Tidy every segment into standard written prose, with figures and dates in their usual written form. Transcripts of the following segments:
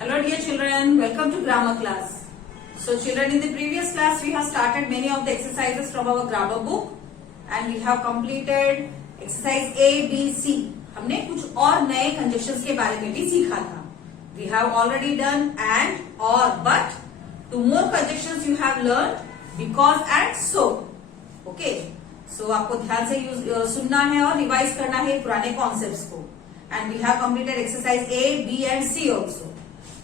Hello dear children, welcome to grammar class. So children, in the previous class we have started many of the exercises from our grammar book and we have completed exercise A, B, C. हमने कुछ और नए conjunctions के बारे में भी सीखा था. We have already done and, or, but. Two more conjunctions you have learned, because and so. Okay. So आपको ध्यान से सुनना है और रिवाइज करना है पुराने कॉन्सेप्ट्स को. And we have completed exercise A, B and C also.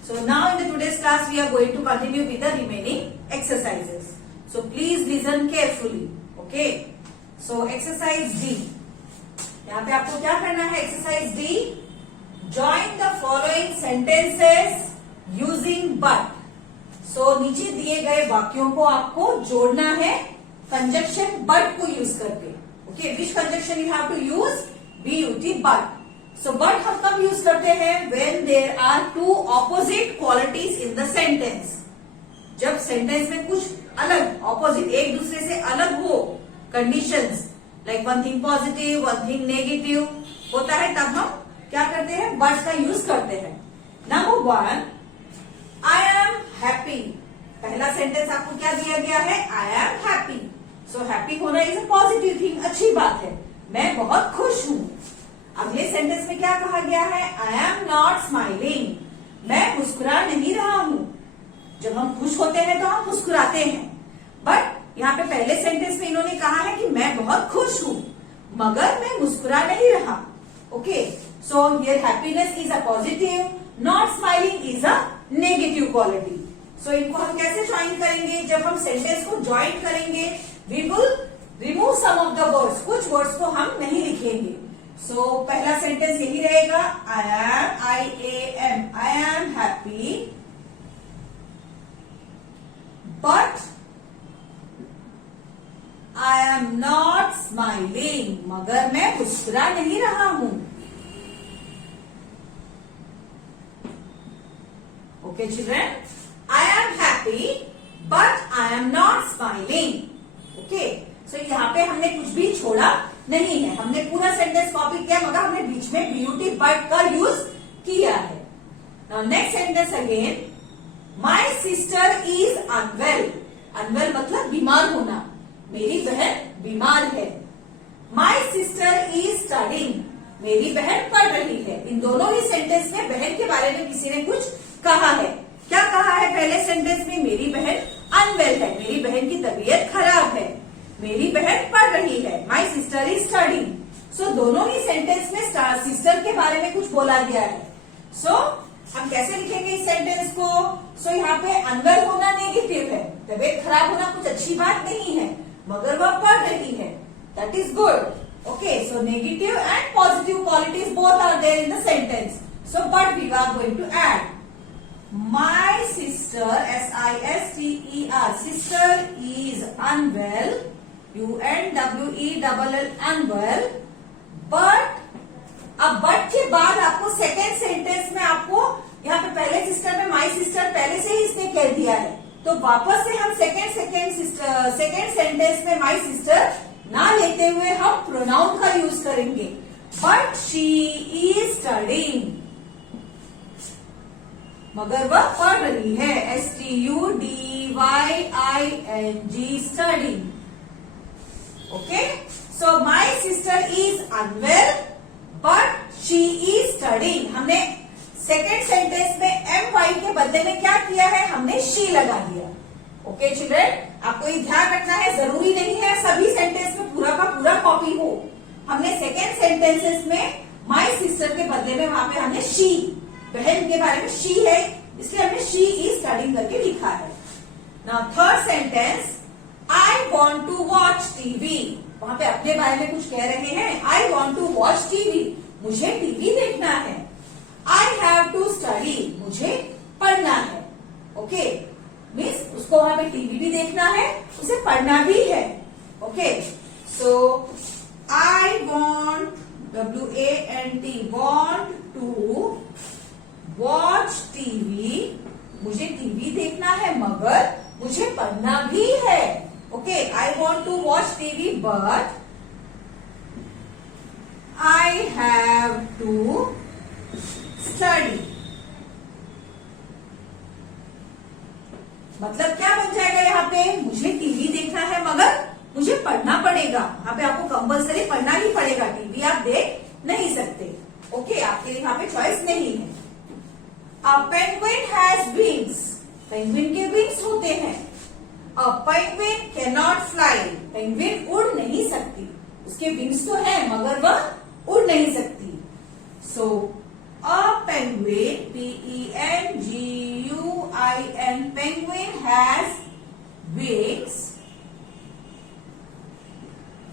So now in the today's class we are going to continue with the remaining exercises. So please listen carefully. Okay. So exercise D. यहाँ पे आपको क्या करना है? Exercise D. Join the following sentences using but. So नीचे दिए गए वाक्यों को आपको जोड़ना है conjunction but को यूज करके. Okay. Which conjunction you have to use? but, but. So but हम कब यूज करते हैं? When there are two opposite qualities in the sentence. जब सेंटेंस में कुछ अलग ऑपोजिट एक दूसरे से अलग हो conditions, like one thing positive one thing negative होता है, तब हम क्या करते हैं? बट का यूज करते हैं. Number one, I am happy. पहला सेंटेंस आपको क्या दिया गया है? आई एम हैप्पी. सो हैप्पी होना इज अ पॉजिटिव थिंग, अच्छी बात है. मैं बहुत खुश हूं. अगले सेंटेंस में क्या कहा गया है? आई एम नॉट स्माइलिंग. मैं मुस्कुरा नहीं रहा हूं. जब हम खुश होते हैं तो हम मुस्कुराते हैं, बट यहाँ पे पहले सेंटेंस में इन्होंने कहा है कि मैं बहुत खुश हूं मगर मैं मुस्कुरा नहीं रहा. Okay, so here happiness is a positive, not smiling is a negative quality. So इनको हम कैसे ज्वाइन करेंगे? जब हम सेंटेंस को ज्वाइन करेंगे we will remove some of the words. कुछ वर्ड्स को हम नहीं लिखेंगे. सो पहला सेंटेंस यही रहेगा, I am happy but I am not smiling. मगर मैं मुस्कुरा नहीं रहा हूं. Okay children, I am happy but I am not smiling. Okay, so यहाँ पे हमने कुछ भी छोड़ा नहीं है. हमने पूरा सेंटेंस कॉपी किया मगर हमने बीच में ब्यूटी बट का यूज किया है. Now next sentence again, my sister is unwell. Unwell मतलब बीमार होना. मेरी बहन बीमार है. My sister is studying. मेरी बहन पढ़ रही है. इन दोनों ही सेंटेंस में बहन के बारे में किसी ने कुछ कहा है. क्या कहा है पहले सेंटेंस में? मेरी बहन अनवेल है, मेरी बहन की तबीयत खराब है, मेरी बहन पढ़ रही है. My sister is studying. So दोनों ही सेंटेंस में सिस्टर के बारे में कुछ बोला गया है. सो हम कैसे लिखेंगे इस सेंटेंस को? सो यहाँ पे अनवेल होना नेगेटिव है, तबीयत खराब होना कुछ अच्छी बात नहीं है, मगर वह पढ़ रही है. That is good. Okay, so negative and positive qualities both are there in the sentence. So but we are going to add my sister, sister, sister is unwell, unwell, unwell, but अब but के बाद आपको second sentence में आपको यहाँ पे पहले sister में माई सिस्टर पहले से ही इसने कह दिया है, तो वापस से हम सेकेंड सेंटेंस में माई सिस्टर ना लेते हुए हम प्रोनाउन का यूज करेंगे. But she is studying. मगर वह पढ़ रही है. STUDYING, studying. Okay, so my sister is unwell but she is studying. हमने सेकेंड सेंटेंस में MY के बदले में क्या किया है? हमने शी लगा दिया. ओके चिल्ड्रन, आपको ये ध्यान रखना है. जरूरी नहीं है सभी सेंटेंस में पूरा का पूरा कॉपी हो. हमने सेकेंड सेंटेंसेस में माई सिस्टर के बदले में वहां पे हमने शी, बहन के बारे में शी है इसलिए हमने शी इज स्टडिंग करके लिखा है. Now third sentence, I want to watch TV. वहां पे अपने बारे में कुछ कह रहे हैं. I want to watch TV. मुझे टीवी देखना है. I have to study. मुझे पढ़ना है. ओके, मीन्स उसको वहां पे टीवी भी देखना है, उसे पढ़ना भी है. Okay, so I want WANT want to watch TV. मुझे टीवी देखना है मगर मुझे पढ़ना भी है. Okay, I want to watch TV but I have to study. मतलब क्या बन जाएगा यहाँ पे, मुझे टीवी देखना है मगर मुझे पढ़ना पड़ेगा। यहाँ पे आपको कंपल्सरी पढ़ना ही पड़ेगा, टीवी आप देख नहीं सकते। ओके, आपके यहाँ पे चॉइस नहीं है। A penguin has wings, penguin के विंग्स होते हैं। A penguin can not fly, penguin उड़ नहीं सकती। उसके विंग्स तो है मगर वह उड़ नहीं सकती। So a penguin, PENGUIN, penguin has wings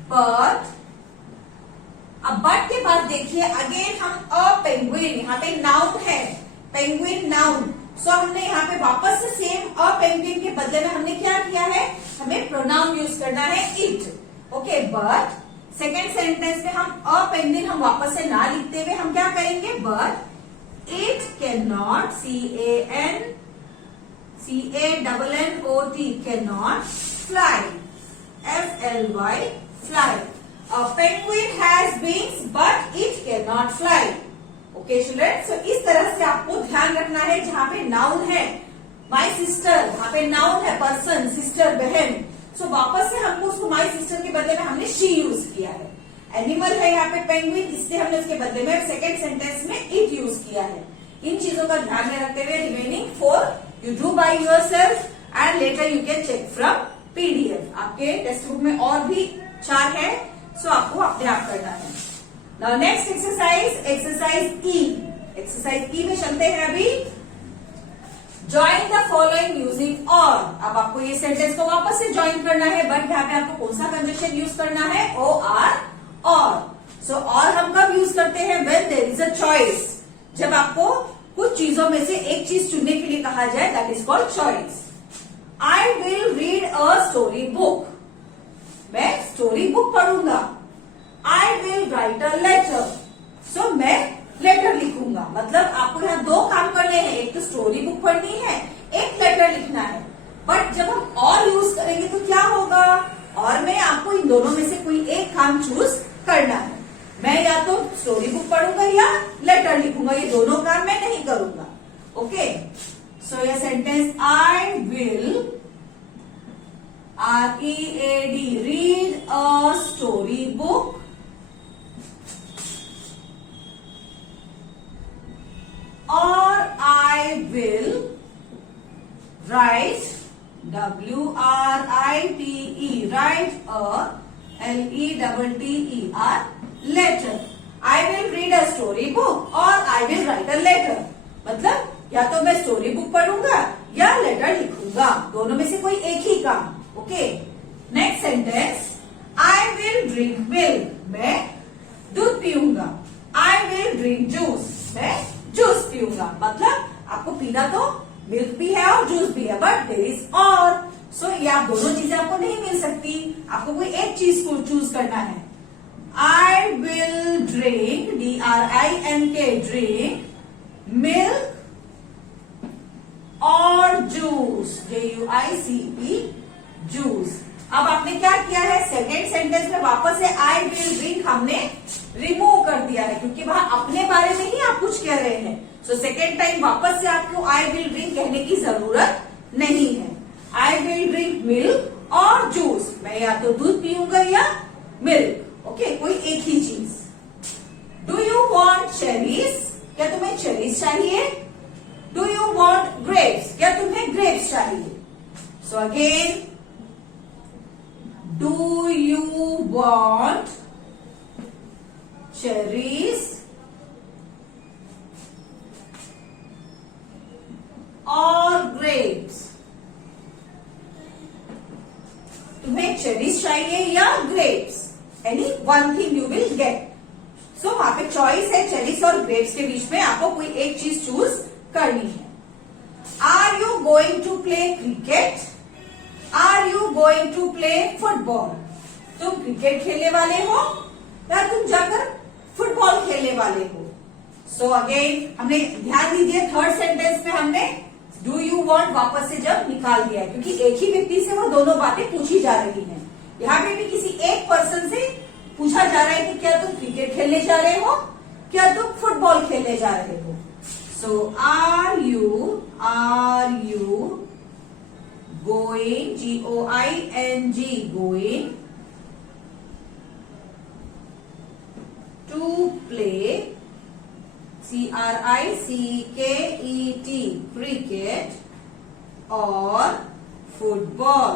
but, अब बट के बाद देखिए अगेन हम अ पेंगुइन, यहाँ पे नाउन है, पेंगुइन नाउन। सो हमने यहाँ पे वापस से सेम अ पेंगुइन के बदले में हमने क्या किया है, हमें प्रोनाउन यूज करना है it. Okay, but second sentence में हम अ पेंगुइन हम वापस से ना लिखते हुए हम क्या करेंगे, but it can not, CANNOT can not fly, FLY fly. A penguin has wings but it cannot fly. Okay children, so इस तरह से आपको ध्यान रखना है। जहाँ पे नाउन है my sister, यहाँ पे नाउन है पर्सन, सिस्टर बहन, सो वापस से हमको उसको my sister के बदले में हमने she यूज किया है। एनिमल है यहाँ पे पेंगुइन, इसलिए हमने उसके बदले में सेकेंड सेंटेंस में it यूज किया है। इन चीजों का ध्यान में रखते हुए remaining 4 you do by yourself and later you can check from PDF। आपके टेक्स्ट बुक में और भी 4 है, सो आपको अपने आप करना है। नाउ नेक्स्ट एक्सरसाइज, एक्सरसाइज ई। एक्सरसाइज ई में चलते हैं अभी। ज्वाइन द फॉलोइंग यूजिंग और। अब आपको ये सेंटेंस को वापस से ज्वाइन करना है, बट यहाँ पे आपको कौन सा कंजक्शन यूज करना है, OR, और। सो और हम कब यूज करते हैं, when there is a choice, जब आपको कुछ चीजों में से एक चीज चुनने के लिए कहा जाए, that is called choice. I will read a story book, मैं स्टोरी बुक पढ़ूंगा। I will write a letter, so मैं लेटर लिखूंगा। मतलब आपको यहाँ 2 काम करने हैं, एक तो स्टोरी बुक पढ़नी है, एक लेटर लिखना है। बट जब हम और यूज करेंगे तो क्या होगा, और में आपको इन दोनों में से कोई एक काम चूज करना है। मैं या तो स्टोरी बुक पढ़ूंगा या लेटर लिखूंगा, ये दोनों काम मैं नहीं करूंगा। ओके, सो ये sentence I will READ read a story book, or I will write WRITE write a LETTER letter. I will read a story book or I will write a letter. मतलब या तो मैं स्टोरी बुक पढ़ूंगा या letter लिखूंगा, दोनों में से कोई एक ही काम। Okay, next sentence, I will drink milk, मैं दूध पीऊंगा। आई विल ड्रिंक जूस, मैं जूस पीऊंगा। मतलब आपको पीना तो मिल्क भी है और जूस भी है, बट देयर इज और। सो ये आप दोनों चीजें आपको नहीं मिल सकती, आपको कोई एक चीज को चूज करना है। I will drink, DRINK drink milk और जूस, JUICE जूस। अब आपने क्या किया है, सेकेंड सेंटेंस में वापस से आई विल ड्रिंक हमने रिमूव कर दिया है, क्योंकि वहां अपने बारे में ही आप कुछ कह रहे हैं। सो सेकेंड टाइम वापस से आपको आई विल ड्रिंक कहने की जरूरत नहीं है। आई विल ड्रिंक मिल्क और जूस, मैं या तो दूध पीऊंगा या मिल्क। ओके, कोई एक ही चीज। डू यू वॉन्ट चेरीज, क्या तुम्हें चेरीज चाहिए। डू यू वॉन्ट ग्रेप्स, क्या तुम्हें ग्रेप्स चाहिए। So again, do you want cherries or grapes? तुम्हें चेरीज चाहिए या grapes, any one thing you will get. So वहां पे चॉइस है चेरीज और ग्रेप्स के बीच में, आपको कोई एक चीज चूज करनी है। Are you going to play cricket, are you going to play football, तुम क्रिकेट खेलने वाले हो या तुम जाकर फुटबॉल खेलने वाले हो। सो अगेन हमने ध्यान दीजिए, थर्ड सेंटेंस में हमने डू यू वॉन्ट वापस से जब निकाल दिया, क्योंकि एक ही व्यक्ति से वो दोनों बातें पूछी जा रही हैं। यहाँ पे भी किसी एक पर्सन से पूछा जा रहा है कि क्या तुम क्रिकेट खेलने जा रहे हो, क्या तुम फुटबॉल खेलने जा रहे हो। So are you going, G-O-I-N-G, going to play, C-R-I-C-K-E-T, cricket or football.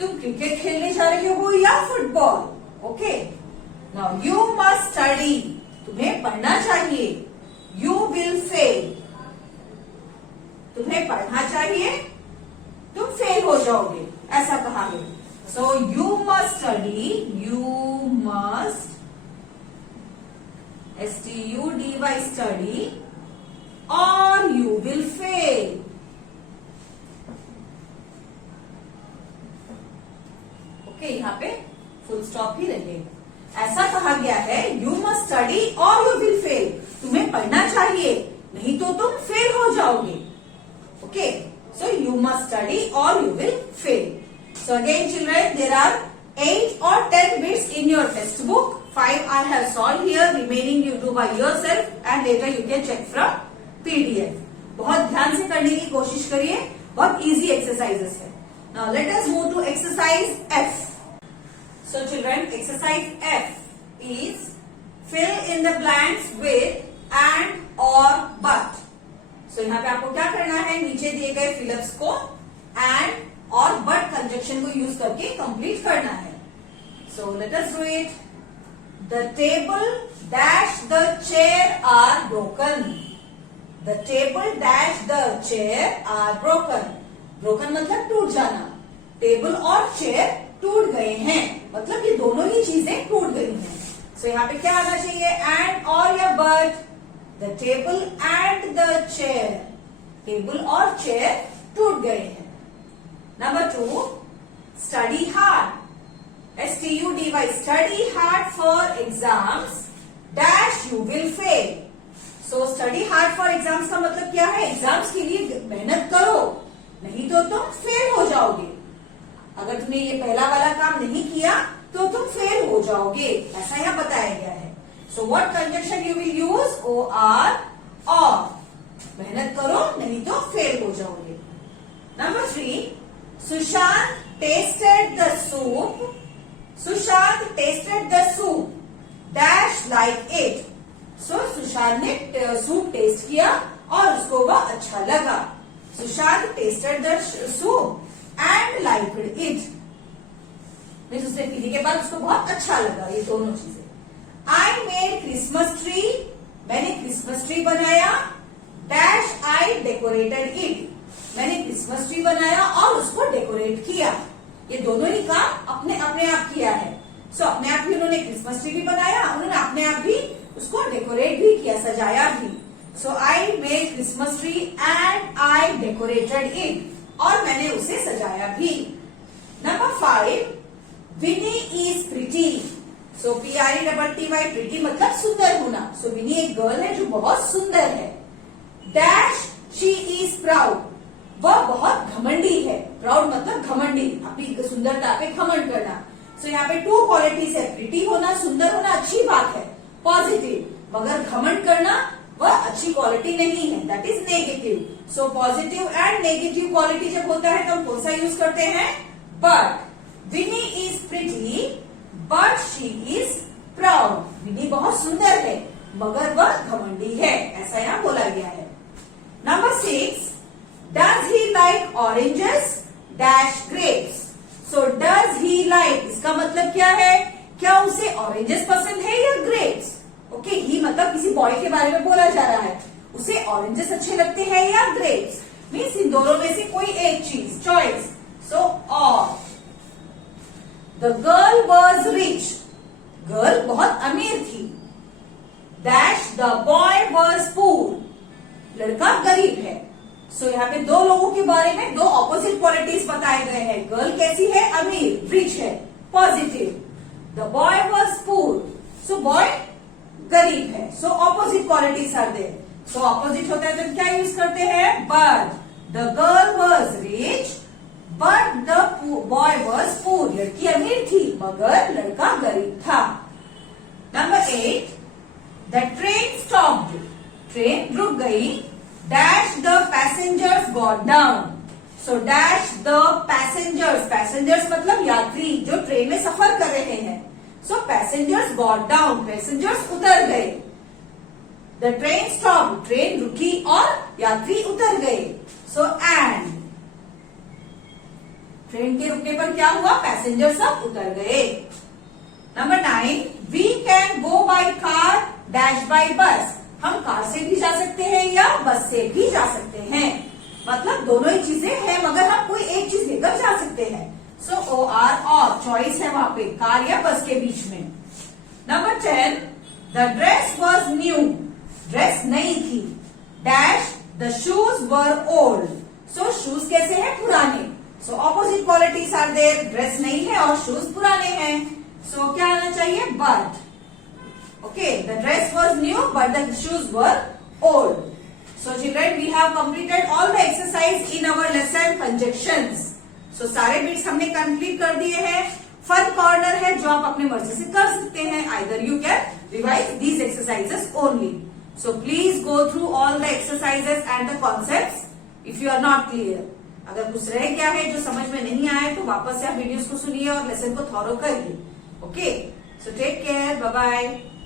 तुम क्रिकेट खेलने जा रहे हो या football? Okay, now you must study, तुम्हें पढ़ना चाहिए. यू विल फेल, तुम्हें पढ़ना चाहिए, तुम फेल हो जाओगे, ऐसा कहा है. सो you must study, you must STUDY study or you will fail. Okay, यहाँ पे फुल स्टॉप ही रहेगा. ऐसा कहा गया है you must study or you will fail, तुम्हें पढ़ना चाहिए नहीं तो तुम फेल हो जाओगे. Okay, so you must study or you will fail. So again children, there are 8 or 10 bits in your text book. 5 I have solved here, remaining you do by yourself and later you can check from PDF. बहुत ध्यान से करने की कोशिश करिए, बहुत easy exercises है. Now let us move to exercise F. So children, exercise F is fill in the blanks with and or but. So यहाँ पे आपको क्या करना है, नीचे दिए गए फिलअप्स को and और but कंजक्शन को यूज करके कंप्लीट करना है. So let us do it. The table dash the chair are broken. The table dash the chair are broken. Broken मतलब टूट जाना. टेबल और चेयर टूट गए हैं, मतलब ये दोनों ही चीजें टूट गई हैं. सो यहाँ पे क्या आना चाहिए, एंड और या but. The table and the chair, table और चेयर टूट गए हैं. Number 2, study hard, STUDY, study hard for exams dash you will fail. So study hard for exams का मतलब क्या है, एग्जाम्स के लिए मेहनत करो नहीं तो तुम फेल हो जाओगे. अगर तुमने ये पहला वाला काम नहीं किया तो तुम फेल हो जाओगे, ऐसा यहाँ बताया गया है. So what conjunction you will use, OR और. मेहनत करो नहीं तो फेल हो जाओगे. Number 3, Sushant tested the soup. Sushant tested the soup dash like it. So Sushant ने सूप टेस्ट किया और उसको वह अच्छा लगा. Sushant tested the soup and liked it, means उसने पीने के बाद उसको बहुत अच्छा लगा. ये दोनों चीजें. आई मेड क्रिसमस ट्री, मैंने क्रिसमस ट्री बनाया. डैश आई डेकोरेटेड इट, मैंने क्रिसमस ट्री बनाया और उसको डेकोरेट किया. ये दोनों ही काम अपने अपने आप किया है. सो अपने आप भी उन्होंने क्रिसमस ट्री भी बनाया, उन्होंने अपने आप भी उसको डेकोरेट भी किया, सजाया भी. So I made Christmas tree and I decorated it, और मैंने उसे सजाया भी. Number 5, Winnie is pretty. So PRETTY, pretty मतलब सुंदर होना. So Winnie एक गर्ल है जो बहुत सुंदर है. Dash she is proud, वह बहुत घमंडी है. Proud मतलब घमंडी, अपनी सुंदरता पे घमंड करना. So यहाँ पे 2 क्वालिटीज है, प्रिटी होना, सुंदर होना अच्छी बात है, पॉजिटिव. मगर घमंड करना वह अच्छी क्वालिटी नहीं है, that is negative. So positive and negative quality जब होता है तो हम कौन सा यूज करते हैं, but. Vini is pretty but she is proud. Vini बहुत सुंदर है मगर वह घमंडी है, ऐसा यहाँ बोला गया है. Number 6, does he like oranges dash grapes. So does he like, इसका मतलब क्या है, क्या उसे ऑरेंजेस पसंद है या ग्रेप्स. ओके, ही मतलब किसी बॉय के बारे में बोला जा रहा है. उसे ऑरेंजेस अच्छे लगते हैं या ग्रेप्स, मीन्स इन दोनों में से कोई एक चीज, चॉइस. सो और. The girl was rich, girl बहुत अमीर थी. Dash the boy was poor, लड़का गरीब है. सो यहाँ पे 2 लोगों के बारे में 2 ऑपोजिट क्वालिटीज बताए गए हैं. गर्ल कैसी है, अमीर, रिच है, positive. The boy was poor, so boy गरीब है. So opposite qualities are there. So opposite होता है तो क्या यूज करते हैं, but. The girl was rich but the boy was poor, लड़की अमीर थी मगर लड़का गरीब था. Number 8, the train stopped, train रुक गई. dash the passengers got down. So dash the passengers मतलब यात्री जो ट्रेन में सफर कर रहे हैं. So passengers got down, passengers उतर गए. The train stopped, ट्रेन रुकी और यात्री उतर गए. So and ट्रेन के रुकने पर क्या हुआ? पैसेंजर सब उतर गए. Number 9, we can go by car dash by bus. हम कार से भी जा सकते हैं या बस से भी जा सकते हैं. मतलब दोनों ही चीजें हैं मगर हम कोई एक चीज लेकर जा सकते हैं. सो और चॉइस है वहां पे कार या बस के बीच में. Number 10, the dress was new. Dress नई थी. Dash the shoes were old. So shoes कैसे हैं? पुराने. So opposite qualities are there. Dress नई है और शूज पुराने हैं. सो क्या आना चाहिए? But. Okay, the dress was new but the shoes were old. So children, we have completed all the exercise in our lesson conjunctions. So सारे bits हमने complete कर दिए हैं. फन कॉर्नर है जो आप अपने मर्जी से कर सकते हैं. Either you can revise these exercises only. So please go through all the exercises and the concepts if you are not clear. अगर कुछ रह गया है जो समझ में नहीं आया तो वापस से आप वीडियोस को सुनिए और लेसन को थॉरो करिए. Okay, so take care. Bye bye.